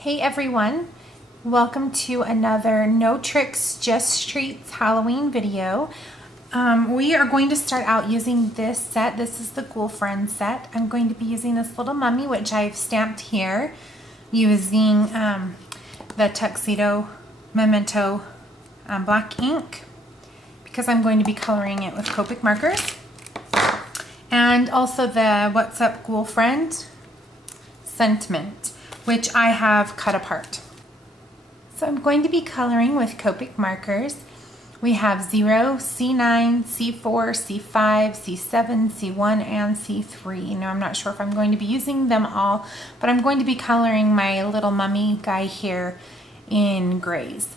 Hey everyone, welcome to another No Tricks Just Treats Halloween video. We are going to start out using this set. This is the Ghoul-Friend set. I'm going to be using this little mummy, which I've stamped here using the Tuxedo Memento black ink because I'm going to be coloring it with copic markers. And also the What's Up Ghoul-Friend sentiment, which I have cut apart. So I'm going to be coloring with copic markers. We have 0, C9, C4, C5, C7, C1, and C3. Now I'm not sure if I'm going to be using them all, but I'm going to be coloring my little mummy guy here in grays.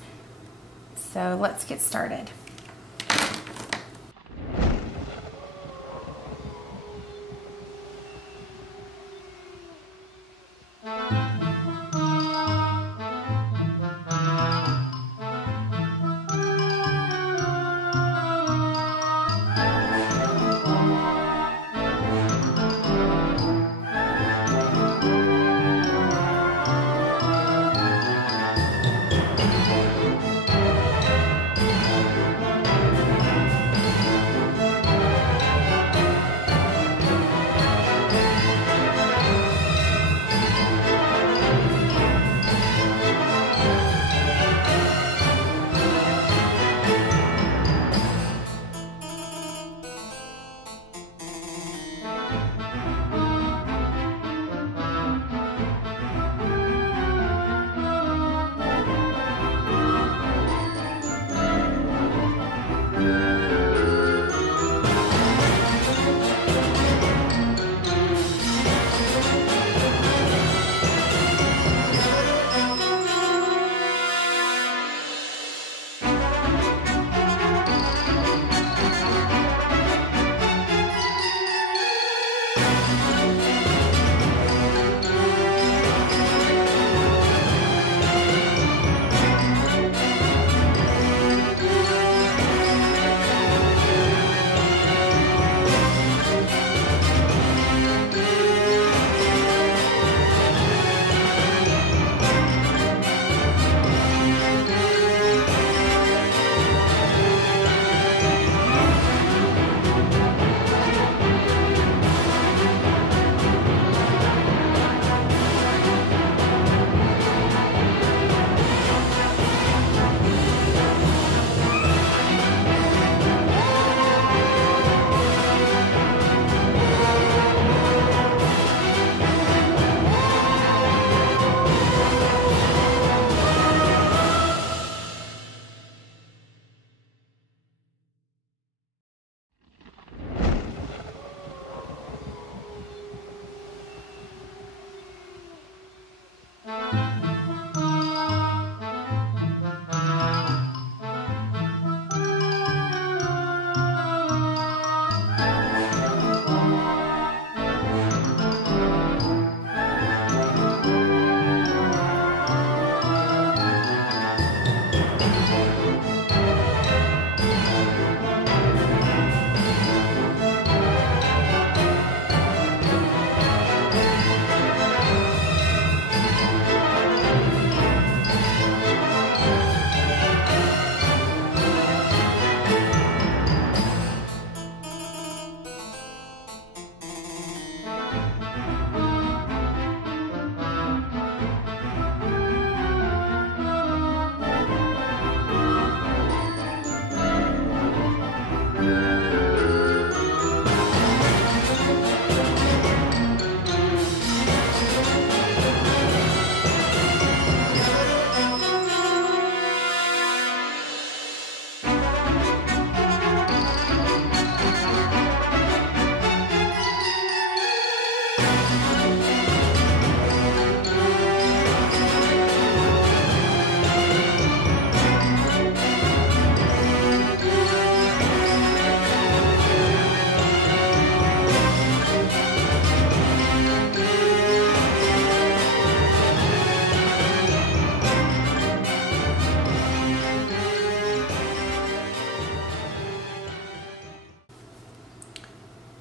So let's get started.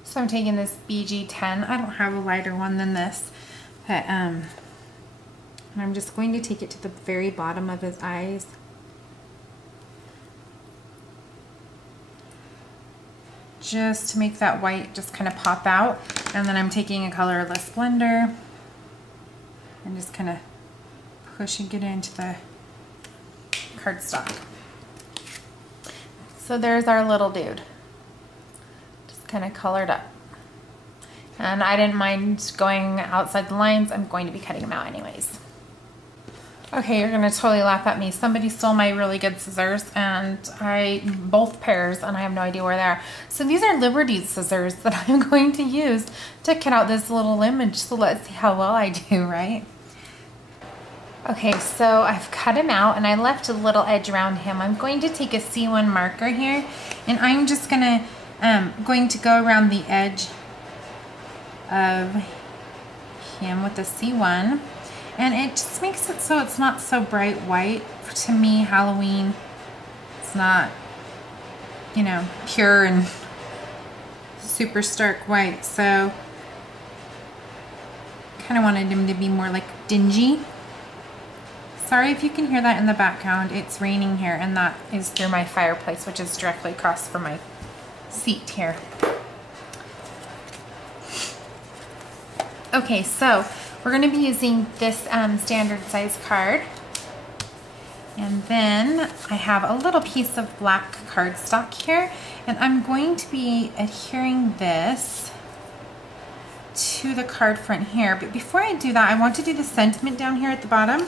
So I'm taking this BG10. I don't have a lighter one than this, but And I'm just going to take it to the very bottom of his eyes. Just to make that white just kind of pop out. And then I'm taking a colorless blender and just kind of pushing it into the cardstock. So there's our little dude. Just kind of colored up. And I didn't mind going outside the lines. I'm going to be cutting them out anyways. Okay, you're gonna totally laugh at me. Somebody stole my really good scissors, and both pairs, and I have no idea where they are. So these are Liberty scissors that I'm going to use to cut out this little image. So let's see how well I do, right? Okay, so I've cut him out, and I left a little edge around him. I'm going to take a C1 marker here, and I'm just gonna going to go around the edge of him with the C1. And it just makes it so it's not so bright white. To me, Halloween, it's not, you know, pure and super stark white. So kind of wanted him to be more like dingy. Sorry if you can hear that in the background. It's raining here, and that is through my fireplace, which is directly across from my seat here. Okay, so we're going to be using this standard size card, and then I have a little piece of black cardstock here, and I'm going to be adhering this to the card front here. But before I do that, I want to do the sentiment down here at the bottom,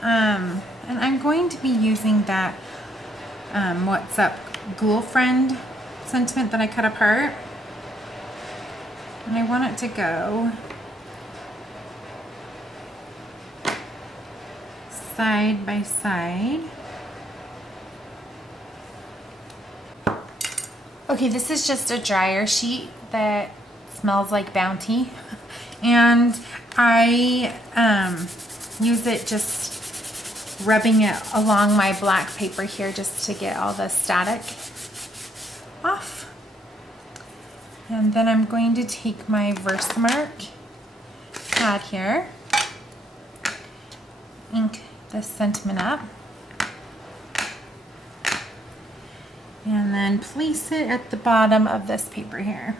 and I'm going to be using that What's Up Ghoul-Friend sentiment that I cut apart, and I want it to go side by side. Okay, this is just a dryer sheet that smells like Bounty, and I use it just rubbing it along my black paper here just to get all the static off. And then I'm going to take my Versamark pad here, ink this sentiment up, and then place it at the bottom of this paper here.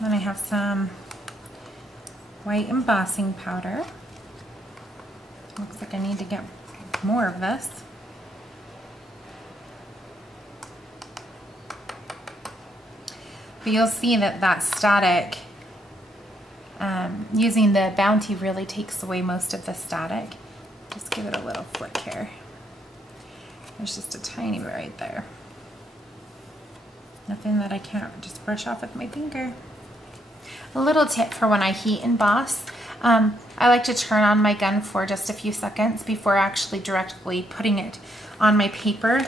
Then I have some white embossing powder. Looks like I need to get more of this. But you'll see that that static, using the Bounty really takes away most of the static. Just give it a little flick here. There's just a tiny bit right there. Nothing that I can't just brush off with my finger. A little tip for when I heat emboss, I like to turn on my gun for just a few seconds before actually directly putting it on my paper.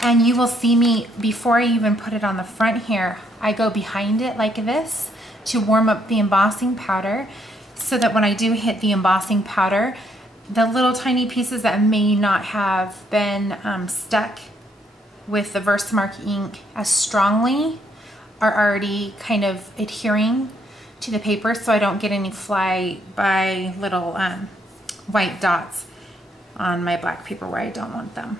And you will see me, before I even put it on the front here, I go behind it like this to warm up the embossing powder, so that when I do hit the embossing powder, the little tiny pieces that may not have been stuck with the Versamark ink as strongly are already kind of adhering to the paper, so I don't get any fly by little white dots on my black paper where I don't want them.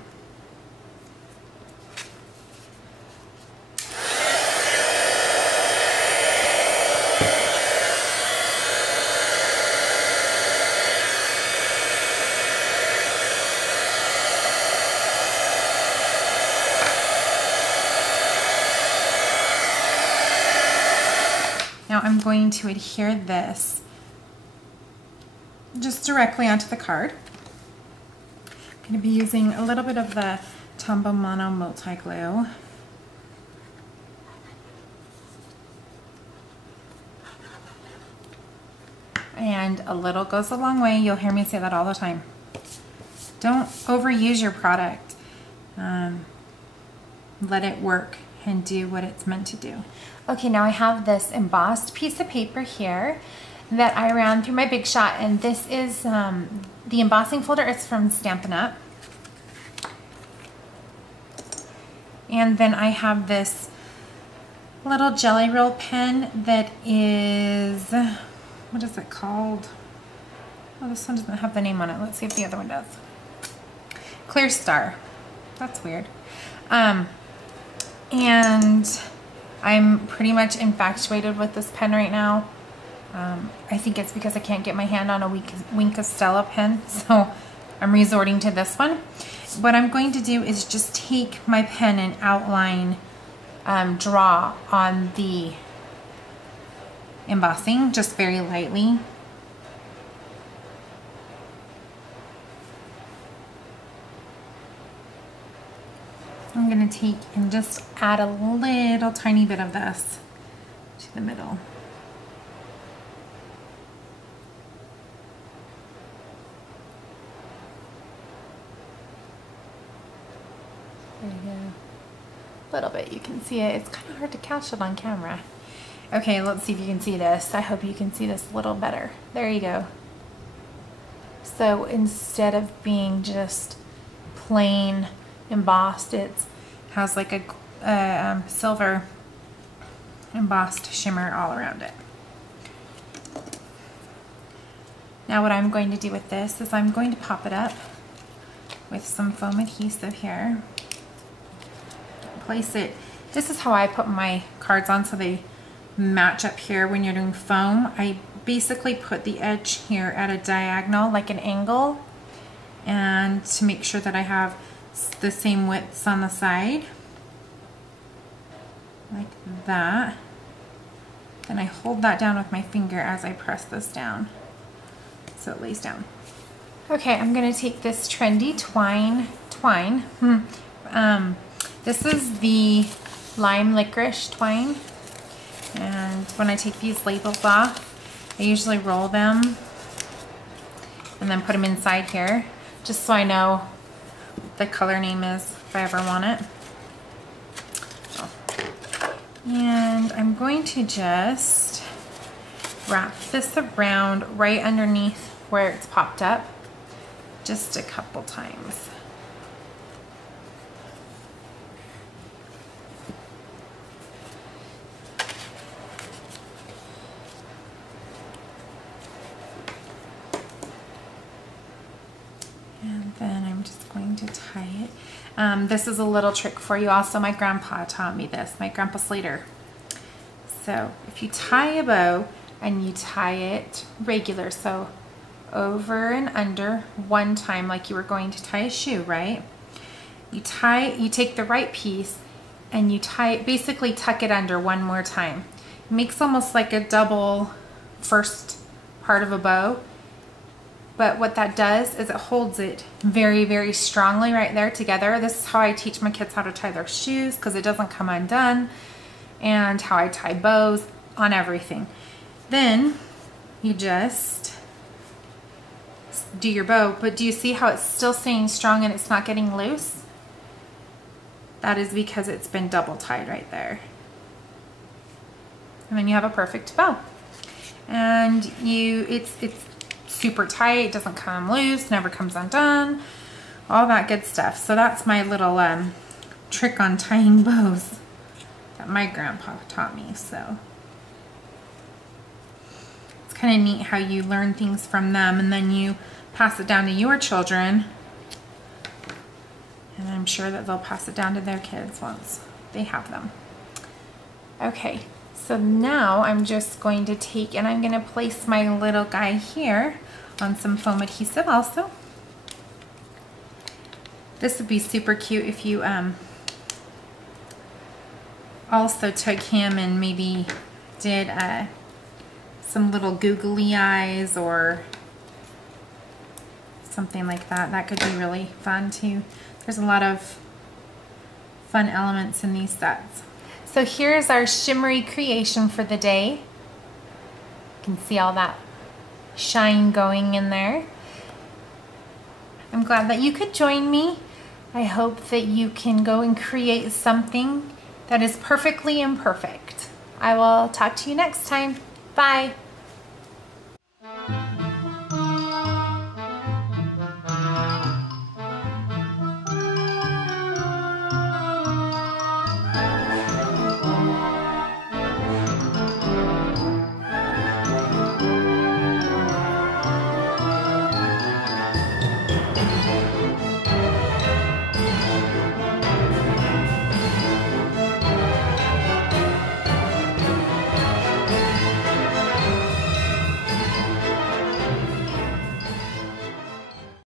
Now I'm going to adhere this just directly onto the card. I'm going to be using a little bit of the Tombow Mono multi-glue. And a little goes a long way. You'll hear me say that all the time. Don't overuse your product. Let it work and do what it's meant to do. Okay, now I have this embossed piece of paper here that I ran through my Big Shot, and this is the embossing folder. It's from Stampin' Up. And then I have this little jelly roll pen that is, what is it called? Oh, this one doesn't have the name on it. Let's see if the other one does. Clear Star. That's weird. And I'm pretty much infatuated with this pen right now. I think it's because I can't get my hand on a Wink of Stella pen, so I'm resorting to this one. What I'm going to do is just take my pen and outline, draw on the embossing, just very lightly. I'm going to take and just add a little tiny bit of this to the middle. There you go. A little bit, you can see it. It's kind of hard to catch it on camera. Okay, let's see if you can see this. I hope you can see this a little better. There you go. So instead of being just plain embossed, it has like a silver embossed shimmer all around it. Now what I'm going to do with this is I'm going to pop it up with some foam adhesive here. Place it, this is how I put my cards on so they match up here when you're doing foam. I basically put the edge here at a diagonal, like an angle, and to make sure that I have the same widths on the side, like that. Then I hold that down with my finger as I press this down so it lays down. Okay, I'm going to take this trendy twine. This is the lime licorice twine, and when I take these labels off, I usually roll them and then put them inside here, just so I know what the color name is if I ever want it. And I'm going to just wrap this around right underneath where it's popped up just a couple times. And then I'm just going to tie it. This is a little trick for you also. My grandpa taught me this, my Grandpa Slater. So if you tie a bow and you tie it regular, so over and under one time like you were going to tie a shoe, right? You take the right piece and you tie it, basically tuck it under one more time. It makes almost like a double first part of a bow. But what that does is it holds it very, very strongly right there together. This is how I teach my kids how to tie their shoes because it doesn't come undone, and how I tie bows on everything. Then you just do your bow, but do you see how it's still staying strong and it's not getting loose? That is because it's been double tied right there. And then you have a perfect bow. And it's super tight, doesn't come loose, never comes undone, all that good stuff. So that's my little trick on tying bows that my grandpa taught me. So it's kind of neat how you learn things from them and then you pass it down to your children, and I'm sure that they'll pass it down to their kids once they have them. Okay, so now I'm just going to take and I'm going to place my little guy here on some foam adhesive also. This would be super cute if you also took him and maybe did some little googly eyes or something like that. That could be really fun too. There's a lot of fun elements in these sets. So here's our shimmery creation for the day. You can see all that shine going in there. I'm glad that you could join me. I hope that you can go and create something that is perfectly imperfect. I will talk to you next time. Bye.